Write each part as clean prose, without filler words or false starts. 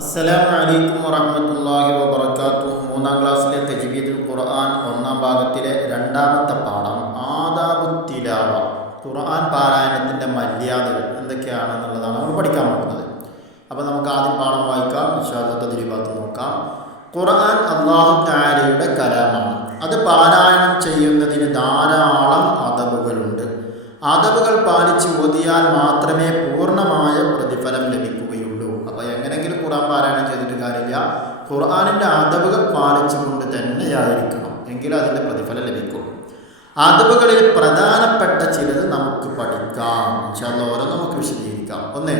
അസ്സലാമു അലൈക്കും വറഹ്മത്തുള്ളാഹി വബറകാതുഹു. മൂന്നാം ക്ലാസ്സിലെ തജ്വീദുൽ ഖുർആൻ ഒന്നാം ഭാഗത്തിലെ രണ്ടാമത്തെ പാഠം ആദാബുത് തിലാവ. ഖുർആൻ പാരായണത്തിൻ്റെ മര്യാദകൾ എന്തൊക്കെയാണെന്നുള്ളതാണ് നമ്മൾ പഠിക്കാൻ പോകുന്നത്. അപ്പോൾ നമുക്ക് ആദ്യം പാഠം വായിക്കാം, ഇൻഷാ അല്ലാഹ് തദ്രീബാത്ത് നോക്കാം. ഖുർആൻ അല്ലാഹു തആലയുടെ കലാമാണ്. അത് പാരായണം ചെയ്യുന്നതിന് ധാരാളം അദബുകളുണ്ട്. അദബുകൾ പാലിച്ച് ഓതിയാൽ മാത്രമേ പൂർണ്ണമായ പ്രതിഫലം ലഭിക്കുകയുള്ളൂ. അപ്പോൾ എങ്ങനെയെങ്കിലും ഖുർആൻ പാരായണം ചെയ്തിട്ട് കാര്യമില്ല, ഖുർആനിൻ്റെ അദബുകൾ പാലിച്ചുകൊണ്ട് തന്നെയായിരിക്കണം, എങ്കിലും അതിൻ്റെ പ്രതിഫലം ലഭിക്കും. അദബുകളിൽ പ്രധാനപ്പെട്ട ചിലത് നമുക്ക് പഠിക്കാം. ഇൻഷാ അല്ലാഹ് ഓരോന്നും നമുക്ക് വിശദീകരിക്കാം. ഒന്ന്,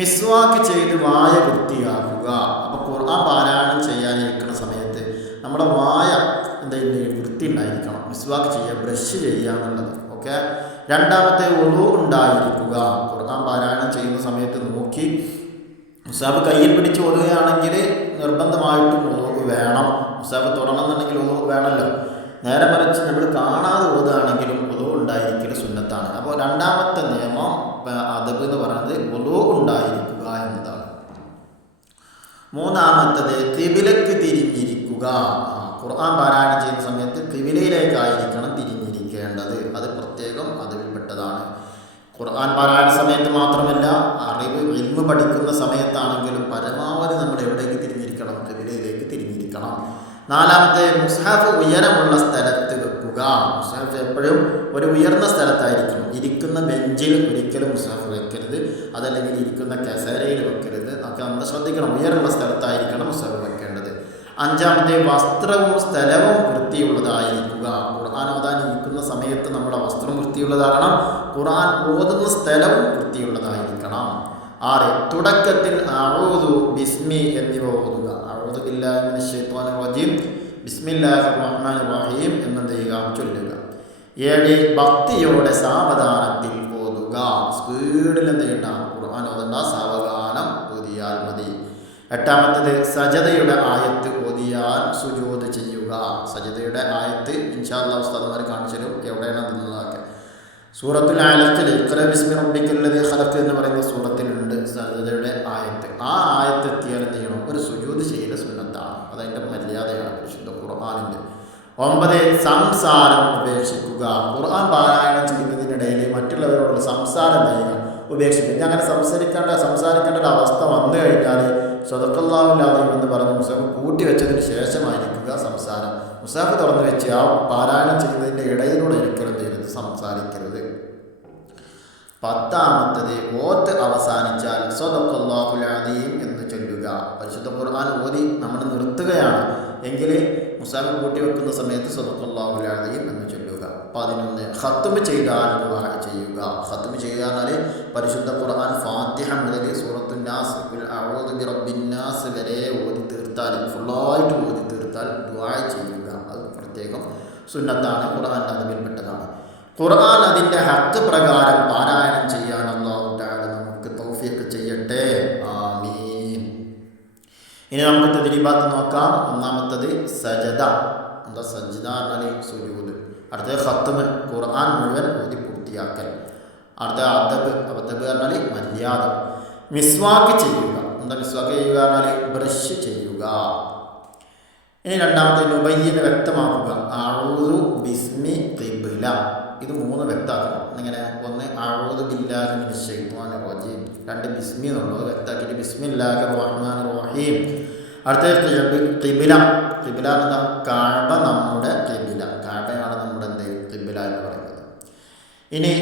മിസ്വാക്ക് ചെയ്ത് വായ വൃത്തിയാക്കുക. അപ്പോൾ ഖുർആൻ പാരായണം ചെയ്യാനിരിക്കുന്ന സമയത്ത് നമ്മുടെ വായ എന്തെങ്കിലും വൃത്തി ഉണ്ടായിരിക്കണം. മിസ്വാക്ക് ചെയ്യുക, ബ്രഷ് ചെയ്യുക എന്നുള്ളത്. ഓക്കെ. രണ്ടാമത്തെ, വുളൂ ഉണ്ടായിരിക്കുക. ഖുർആൻ പാരായണം ചെയ്യുന്ന സമയത്ത് നോക്കി മുസാഫ് കയ്യിൽ പിടിച്ച് ഓതുകയാണെങ്കിൽ നിർബന്ധമായിട്ടും വുളൂ വേണം. മുസാഫ് തുടങ്ങുന്നുണ്ടെങ്കിൽ വുളൂ വേണമല്ലോ. നേരെ മറിച്ച് നമ്മൾ കാണാതെ ഓതുകയാണെങ്കിലും വുളൂ ഉണ്ടായിരിക്കൽ സുന്നത്താണ്. അപ്പോൾ രണ്ടാമത്തെ നിയമം അദബ് എന്ന് പറയുന്നത് വുളൂ ഉണ്ടായിരിക്കുക എന്നതാണ്. മൂന്നാമത്തത്, ഖിബിലക്ക് തിരിഞ്ഞിരിക്കുക. ഖുർആൻ പാരായണം ചെയ്യുന്ന സമയത്ത് ഖിബിലയിലേക്കായിരിക്കണം തിരിഞ്ഞിരിക്കേണ്ടത്. അത് പ്രത്യേകം അതിൽപ്പെട്ടതാണ്. ഖുർആൻ പാരായണ സമയത്ത് മാത്രമല്ല, ഇൽമ് പഠിക്കുന്ന സമയത്താണെങ്കിലും പരമാവധി നമ്മൾ എവിടേക്ക് തിരിഞ്ഞിരിക്കണം? ഖിബിലയിലേക്ക് തിരിഞ്ഞിരിക്കണം. നാലാമത്തെ, മുസ്ഹഫ് ഉയരമുള്ള സ്ഥലത്ത് വെക്കുക. മുസ്ഹഫ് എപ്പോഴും ഒരു ഉയർന്ന സ്ഥലത്തായിരിക്കണം. ഇരിക്കുന്ന ബെഞ്ചിൽ ഒരിക്കലും മുസ്ഹഫ് വെക്കരുത്, അതല്ലെങ്കിൽ ഇരിക്കുന്ന കസേരയിൽ വെക്കരുത്. ഒക്കെ നമ്മൾ ശ്രദ്ധിക്കണം. ഉയർന്ന സ്ഥലത്തായിരിക്കണം മുസ്ഹഫ് വെക്കേണ്ടത്. അഞ്ചാമത്തെ, വസ്ത്രവും സ്ഥലവും വൃത്തിയുള്ളതായിരിക്കുക. ഖുർആൻ ഓതാൻ ഇരിക്കുന്ന സമയത്ത് നമ്മുടെ വസ്ത്രം വൃത്തിയുള്ളതാകണം, ഖുർആൻ ഓതുന്ന സ്ഥലവും വൃത്തിയുള്ളതായിരിക്കണം. 6, തുടക്കത്തിൽ അഊദു, ബിസ്മി എന്നിവ ഓതുക. അഊദു ബില്ലാഹി മിനശ് ശൈത്വാനിർ റജീം, ബിസ്മില്ലാഹിർ റഹ്മാനിർ റഹീം എന്നത് ചൊല്ലുക. 7, ഭക്തിയോടെ സാവധാനത്തിൽ ഓതുക. സ്പീഡിൽ എന്ത് ചെയ്യണ്ട? ഖുർആൻ ഓതണ്ട, സാവധാനം ഓതിയാൽ മതി. 8ാമത്തേത്, സജദയുടെ ആയത്ത് ഓതിയാൽ സുജൂദ് ചെയ്യുക. സജദയുടെ ആയത്ത് ഇൻഷാ അല്ലാഹ് ഉസ്താദുമാർ കാണിച്ചു തരും എവിടെയാണ് നിന്നതൊക്കെ. സൂറത്തുൽ അലഖിൽ ഇഖ്റ ബിസ്മി റബ്ബിക്കല്ലദീ ഖലഖ് എന്ന് പറയുന്ന സൂറത്തിലുണ്ട് സജദയുടെ ആയത്ത്. ആ ആയത്ത് എത്തിയാൽ എന്ത് ചെയ്യണം? ഒരു സുജൂദ് ചെയ്യൽ സുന്നത്താണ്. അതതിൻ്റെ മര്യാദയാണ് വിശുദ്ധ ഖുർആനിൻ്റെ. 9, സംസാരം ഉപേക്ഷിക്കുക. ഖുർആൻ പാരായണം ചെയ്യുന്നതിനിടയിൽ മറ്റുള്ളവരോടുള്ള സംസാരം ചെയ്യുക, ഉപേക്ഷിക്കുക. ഇനി അങ്ങനെ സംസാരിക്കേണ്ട ഒരു അവസ്ഥ വന്നു കഴിഞ്ഞാൽ സദഖല്ലാഹുൽ അദീം എന്ന് പറഞ്ഞ് മുസാഫ് കൂട്ടി വെച്ചതിന് ശേഷമായിരിക്കുക സംസാരം. മുസാഫ് തുറന്നു വെച്ച് ആ പാരായണം ചെയ്യുന്നതിൻ്റെ ഇടയിലൂടെ ഒരിക്കലും ചെയ്യരുത്, സംസാരിക്കരുത്. 10ാമത്തേത്, ഓത്ത് അവസാനിച്ചാൽ സദഖല്ലാഹുൽ അദീം എന്ന് ചൊല്ലുക. പരിശുദ്ധ ഖുർആൻ ഓതി നമ്മൾ നിർത്തുകയാണ് എങ്കിൽ മുസാഫ് കൂട്ടി വെക്കുന്ന സമയത്ത് സദഖല്ലാഹുൽ അദീം എന്ന് ചൊല്ലുക. 11, ഖത്മ് ചെയ്താൽ ദുആ ചെയ്യുക. ഖത്മ് ചെയ്യാനാൽ പരിശുദ്ധ ഖുർആൻ ഫാത്തിഹ മുതൽ സൂറത്തുൻ നാസ് ഖുൽ അഊദു ബിറബ്ബിൻ നാസ് വരെ ഓതി തീർത്താൽ, ഫുള്ളായിട്ട് ഓതി തീർത്താൽ ദുആ ചെയ്യുക. അത് പ്രത്യേകം സുന്നത്താണ്, ഖുർആൻ അതിൽപ്പെട്ടതാണ്. ഖുർആൻ അതിൻ്റെ ഹഖ് പ്രകാരം പാരായണം ചെയ്യാൻ അല്ലാഹു തആല നമുക്ക് തൗഫീഖ് ചെയ്യട്ടെ. ആമീൻ. ഇനി നമുക്ക് തദ്രീബാത്ത് നോക്കാം. ഒന്നാമത്തത് സജദ. എന്താ സജ്ദ എന്നാൽ സുജൂദ്. അടുത്തത് ഖത്മ്, ഖുർആൻ മുഴുവൻ ഓതി പൂർത്തിയാക്കൽ. അടുത്ത അദബ് പറഞ്ഞാൽ മര്യാദ. മിസ്വാക്ക് ചെയ്യുക. എന്താ മിസ്വാക്ക് ചെയ്യുക എന്നാൽ ബ്രഷ് ചെയ്യുക. ഇനി രണ്ടാമത്തെ, നുബയ്യിന് വ്യക്തമാക്കുക. അഊദു ബിസ്മി ഖിബ്ല. ഇത് 3 വ്യക്തമാക്കണം. ഇങ്ങനെ 1, അഊദു ബില്ലാഹി മിനശ് ശൈത്വാനിർ റജീം. 2, ബിസ്മി എന്നുള്ളത് വ്യക്തമാക്കിയിട്ട് ബിസ്മില്ലാഹിർ റഹ്മാനിർ റഹീം. അടുത്ത ഖിബ്ല. ഖിബ്ല എന്താ? കഅബ നമ്മുടെ ഖിബ്ല. കഅബയാണ് നമ്മുടെ എന്ത് ഖിബ്ല എന്ന് പറയുന്നത്. ഇനി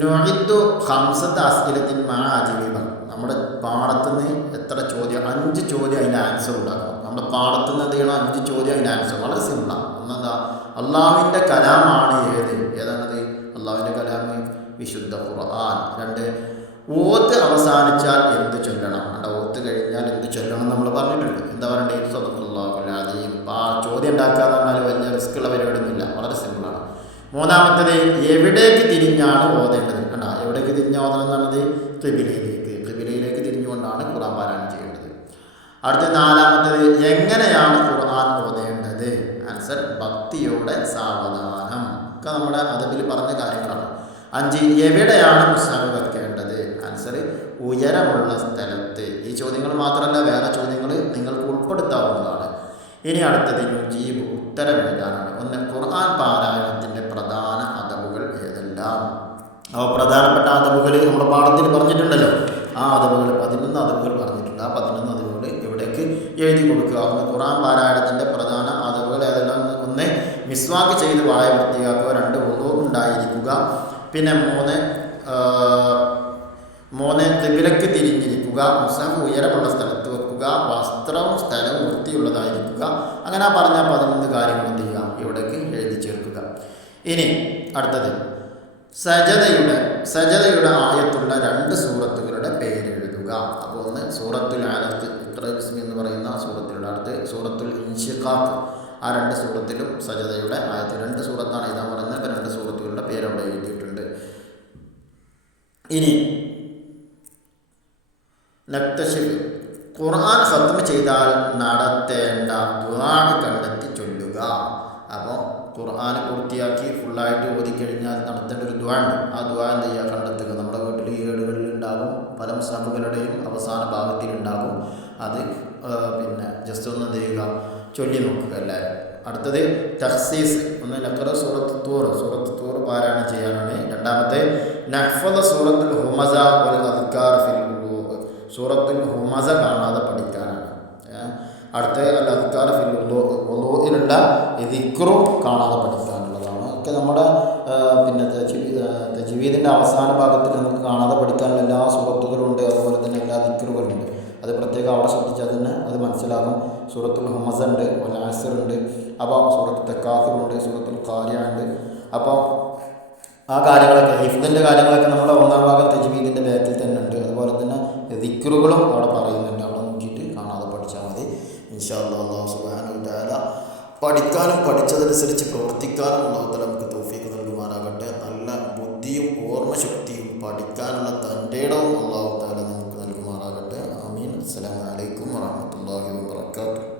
നുഇദു 5 അസ്ഇലത്തിൻ മഅ അജ്വിബ. നമ്മുടെ പാഠത്തുനിന്ന് എത്ര ചോദ്യം? 5 ചോദ്യം അതിൻ്റെ ആൻസർ ഉണ്ടാക്കണം. നമ്മുടെ പാഠത്തുനിന്ന് എന്ത് ചെയ്യണം? 5 ചോദ്യം അതിൻ്റെ ആൻസർ. വളരെ സിമ്പിളാണ്. ഒന്നെന്താ? അള്ളാഹുവിൻ്റെ കലാമാണ് ഏതാണത്? അള്ളാഹുവിൻ്റെ കലാമ് വിശുദ്ധ ഖുർആൻ. 2, ഓത്ത് അവസാനിച്ചാൽ എന്ത് ചൊല്ലണം? ഓത്ത് കഴിഞ്ഞാൽ എന്ത് ചൊല്ലണം നമ്മൾ പറഞ്ഞിട്ടുണ്ട്. എന്താ പറയണ്ടേ? സദഖല്ലാഹുൽ അദീം. ആ ചോദ്യം ഉണ്ടാക്കാന്ന് പറഞ്ഞാൽ വലിയ റിസ്ക്കുള്ള പരിപാടിയൊന്നുമില്ല, വളരെ സിമ്പിളാണ്. 3ാമത്തേത്, എവിടേക്ക് തിരിഞ്ഞാണ് ഓതേണ്ടത്? എവിടേക്ക് തിരിഞ്ഞ ഓതണം എന്നുള്ളത്? ഖിബിലയിലേക്ക് തിരിഞ്ഞുകൊണ്ടാണ് ഖുർആൻ പാരായണം ചെയ്യേണ്ടത്. അടുത്ത 4ാമത്തേത്, എങ്ങനെയാണ് ഖുർആൻ ഓതേണ്ടത്? ആൻസർ, ഭക്തിയോടെ സാവധാനം. ഒക്കെ നമ്മുടെ അദബിൽ പറഞ്ഞ കാര്യങ്ങളാണ്. 5, എവിടെയാണ് മുസ്ഹഫ് വെക്കേണ്ടത്? ആൻസർ, ഉയരമുള്ള സ്ഥലത്ത്. ഈ ചോദ്യങ്ങൾ മാത്രമല്ല, വേറെ ചോദ്യങ്ങൾ നിങ്ങൾക്ക് ഉൾപ്പെടുത്താവുന്നതാണ്. ഇനി അടുത്തത് നുജീബ്, ഉത്തരം എഴുതാനാണ്. ഒന്ന്, ഖുർആൻ പാരായണത്തിൻ്റെ പ്രധാന അദബുകൾ ഏതെല്ലാം? പ്രധാനപ്പെട്ട അദബുകൾ നമ്മുടെ പാഠത്തിൽ പറഞ്ഞിട്ടുണ്ടല്ലോ. ആ അദബുകൾ 11 അദബുകൾ പറഞ്ഞിട്ടുണ്ട്. ആ 11 അദബുകൾ ഇവിടേക്ക് എഴുതി കൊടുക്കുക. ഒന്ന്, ഖുർആൻ പാരായണത്തിൻ്റെ പ്രധാന അദബുകൾ ഏതെല്ലാം? ഒന്ന്, മിസ്വാക്ക് ചെയ്ത് വായ വൃത്തിയാക്കുക. 2, വുളൂ ഉണ്ടായിരിക്കുക. പിന്നെ 3 ഖിബിലക്ക് തിരിഞ്ഞിരിക്കുക. മുസ്ഹഫ് ഉയരമുള്ള സ്ഥലത്ത് വെക്കുക. വസ്ത്രവും സ്ഥലവും വൃത്തിയുള്ളതായിരിക്കുക. അങ്ങനെ ആ പറഞ്ഞ 11 കാര്യങ്ങൾ എന്ത് ചെയ്യുക? ഇവിടേക്ക് എഴുതി ചേർക്കുക. ഇനി അടുത്തത് സജദയുടെ ആയത്തുള്ള 2 സൂറത്തുകളുടെ പേര് എഴുതുക. അപ്പോൾ ഒന്ന് സൂറത്തുൽ അലഖ്, ഇഖ്റ ബിസ്മി എന്ന് പറയുന്ന സൂറത്തിലുള്ള, അടുത്ത് സൂറത്തുൽ ഇൻഷിഖാഖ്. ആ 2 സൂറത്തിലും സജദയുടെ ആയത്ത്. 2 സൂറത്താണ് എഴുതാൻ പറയുന്നത്. 2 സൂറത്തുകളുടെ പേര് അവിടെ എഴുതിയിട്ടുണ്ട്. ഇനി നക്തശിഫ്, ഖുർആൻ ഖത്മ് ചെയ്താൽ നടത്തേണ്ട ദുആ കണ്ടെത്തി ചൊല്ലുക. അപ്പോൾ ഖുർആൻ പൂർത്തിയാക്കി ഫുള്ളായിട്ട് ഓതിക്കഴിഞ്ഞാൽ നടത്തേണ്ട ഒരു ദുആ ഉണ്ട്. ആ ദുആ എന്ത് ചെയ്യുക? കണ്ടെത്തുക. നമ്മുടെ വീട്ടിൽ ഏടുകളിൽ ഉണ്ടാകും, പല മുസ്ഹഫുകളുടെയും അവസാന ഭാഗത്തിലുണ്ടാകും. അത് പിന്നെ ജസ്റ്റ് ഒന്ന് എന്ത് ചെയ്യുക? ചൊല്ലി നോക്കുക എല്ലാവരും. അടുത്തത് തഖ്സീസ്. ഒന്ന് ലഖറ സൂറത്ത് തൂർ പാരായണം ചെയ്യാനാണ്. രണ്ടാമത്തെ നഹ്ഫദ സൂറത്തുൽ ഹുമസ വൽ അദ്കാർ ഫിൽ വുളൂ, സൂറത്തുൽ ഹുമസ കാണാതെ പഠിക്കാനാണ്. അടുത്ത അൽ അദ്കാർ ഫിൽ വുളൂയിലുള്ള ദിക്റും കാണാതെ പഠിക്കാനുള്ളതാണ്. ഒക്കെ നമ്മുടെ പിന്നെ തജ്വീദിൻ്റെ അവസാന ഭാഗത്തിൽ നമുക്ക് കാണാതെ പഠിക്കാനുള്ള എല്ലാ സൂറത്തുകളുണ്ട്. അതുപോലെ തന്നെ എല്ലാ ദിക്റുകളുണ്ട്. അത് പ്രത്യേകം അവിടെ ശ്രദ്ധിച്ചാൽ തന്നെ അത് മനസ്സിലാകും. സൂറത്തുൽ ഹുമസ ഉണ്ട്, വൽ അസ്ർ ഉണ്ട്, അപ്പോൾ സൂറത്തുൽ തക്കാസുർ ഉണ്ട്, സൂറത്തുൽ ഖാരിഅ ഉണ്ട്. അപ്പോൾ ആ കാര്യങ്ങളൊക്കെ, ഹിഫ്ദിൻ്റെ കാര്യങ്ങളൊക്കെ നമ്മുടെ 1-ാം ഭാഗം തജ്വീദിൻ്റെ ബാക്കിൽ തന്നെ ഉണ്ട്. അതുപോലെ തന്നെ ദിക്റുകളും അവിടെ പറയുന്നുണ്ട്. അവിടെ നോക്കിയിട്ട് കാണാതെ പഠിച്ചാൽ മതി. ഇൻഷാ അല്ലാഹ് അല്ലാഹു സുബ്ഹാനഹു വ തആല പഠിക്കാനും പഠിച്ചതനുസരിച്ച് പ്രവർത്തിക്കാനും അല്ലാഹു തആല നമുക്ക് തൗഫീഖ് നൽകുമാറാകട്ടെ. നല്ല ബുദ്ധിയും ഓർമ്മശക്തിയും പഠിക്കാനുള്ള തൻ്റെ ഇടവും അല്ലാഹു തആല നമുക്ക് നൽകുമാറാകട്ടെ. ആമീൻ. അസ്സലാമു അലൈക്കും വറഹ്മത്തുള്ളാഹി വബറകാതുഹു.